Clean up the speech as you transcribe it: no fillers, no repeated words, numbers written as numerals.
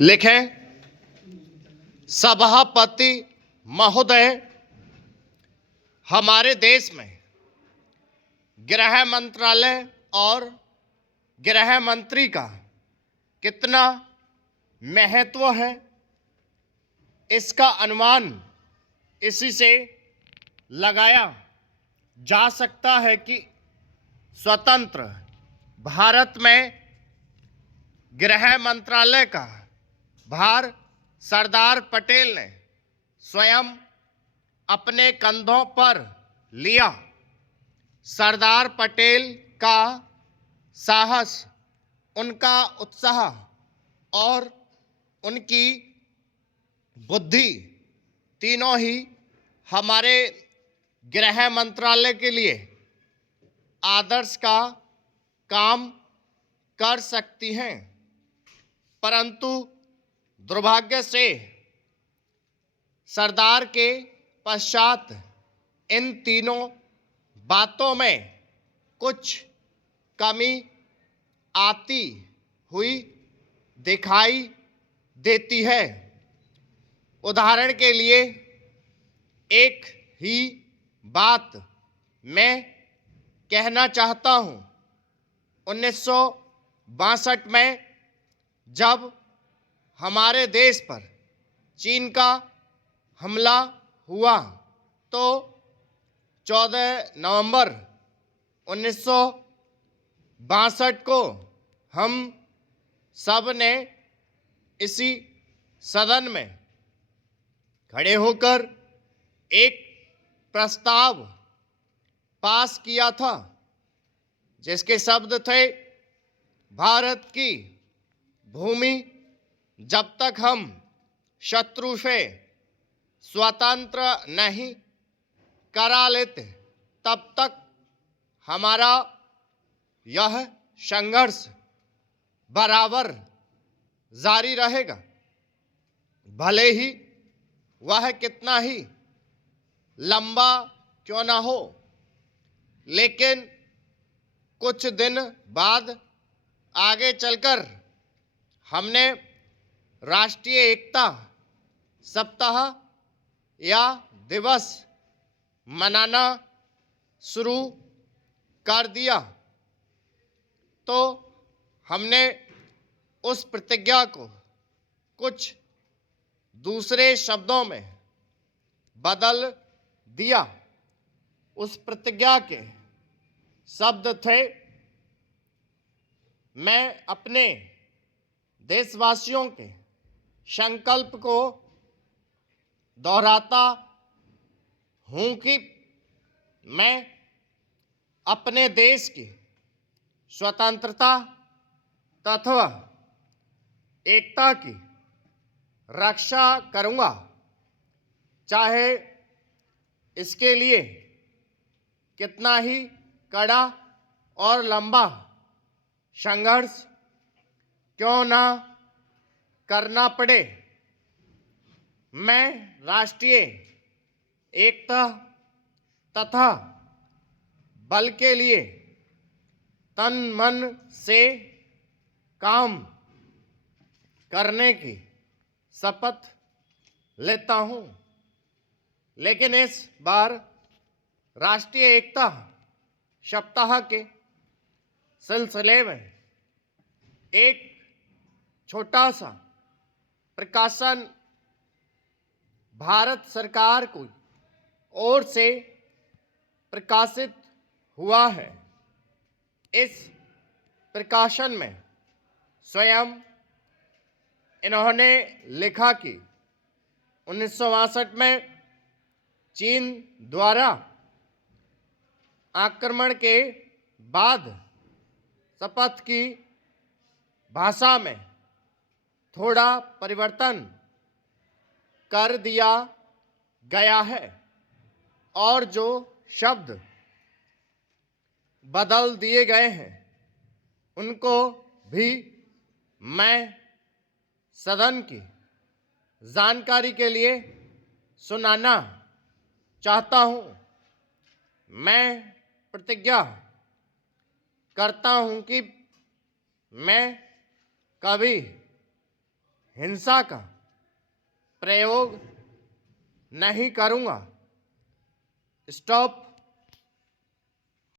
लिखें, सभापति महोदय, हमारे देश में गृह मंत्रालय और गृह मंत्री का कितना महत्व है, इसका अनुमान इसी से लगाया जा सकता है कि स्वतंत्र भारत में गृह मंत्रालय का भार सरदार पटेल ने स्वयं अपने कंधों पर लिया। सरदार पटेल का साहस, उनका उत्साह और उनकी बुद्धि तीनों ही हमारे गृह मंत्रालय के लिए आदर्श का काम कर सकती हैं। परंतु दुर्भाग्य से सरदार के पश्चात इन तीनों बातों में कुछ कमी आती हुई दिखाई देती है। उदाहरण के लिए एक ही बात मैं कहना चाहता हूं। 1962 में जब हमारे देश पर चीन का हमला हुआ तो 14 नवंबर 1962 को हम सब ने इसी सदन में खड़े होकर एक प्रस्ताव पास किया था, जिसके शब्द थे, भारत की भूमि जब तक हम शत्रु से स्वतंत्र नहीं करा लेते तब तक हमारा यह संघर्ष बराबर जारी रहेगा, भले ही वह कितना ही लंबा क्यों ना हो। लेकिन कुछ दिन बाद आगे चलकर हमने राष्ट्रीय एकता सप्ताह या दिवस मनाना शुरू कर दिया, तो हमने उस प्रतिज्ञा को कुछ दूसरे शब्दों में बदल दिया। उस प्रतिज्ञा के शब्द थे, मैं अपने देशवासियों के संकल्प को दोहराता हूं कि मैं अपने देश की स्वतंत्रता तथा एकता की रक्षा करूंगा, चाहे इसके लिए कितना ही कड़ा और लंबा संघर्ष क्यों ना करना पड़े। मैं राष्ट्रीय एकता तथा बल के लिए तन मन से काम करने की शपथ लेता हूं। लेकिन इस बार राष्ट्रीय एकता सप्ताह के सिलसिले में एक छोटा सा प्रकाशन भारत सरकार की ओर से प्रकाशित हुआ है। इस प्रकाशन में स्वयं इन्होंने लिखा कि 1962 में चीन द्वारा आक्रमण के बाद शपथ की भाषा में थोड़ा परिवर्तन कर दिया गया है और जो शब्द बदल दिए गए हैं उनको भी मैं सदन की जानकारी के लिए सुनाना चाहता हूं। मैं प्रतिज्ञा करता हूं कि मैं कभी हिंसा का प्रयोग नहीं करूंगा। स्टॉप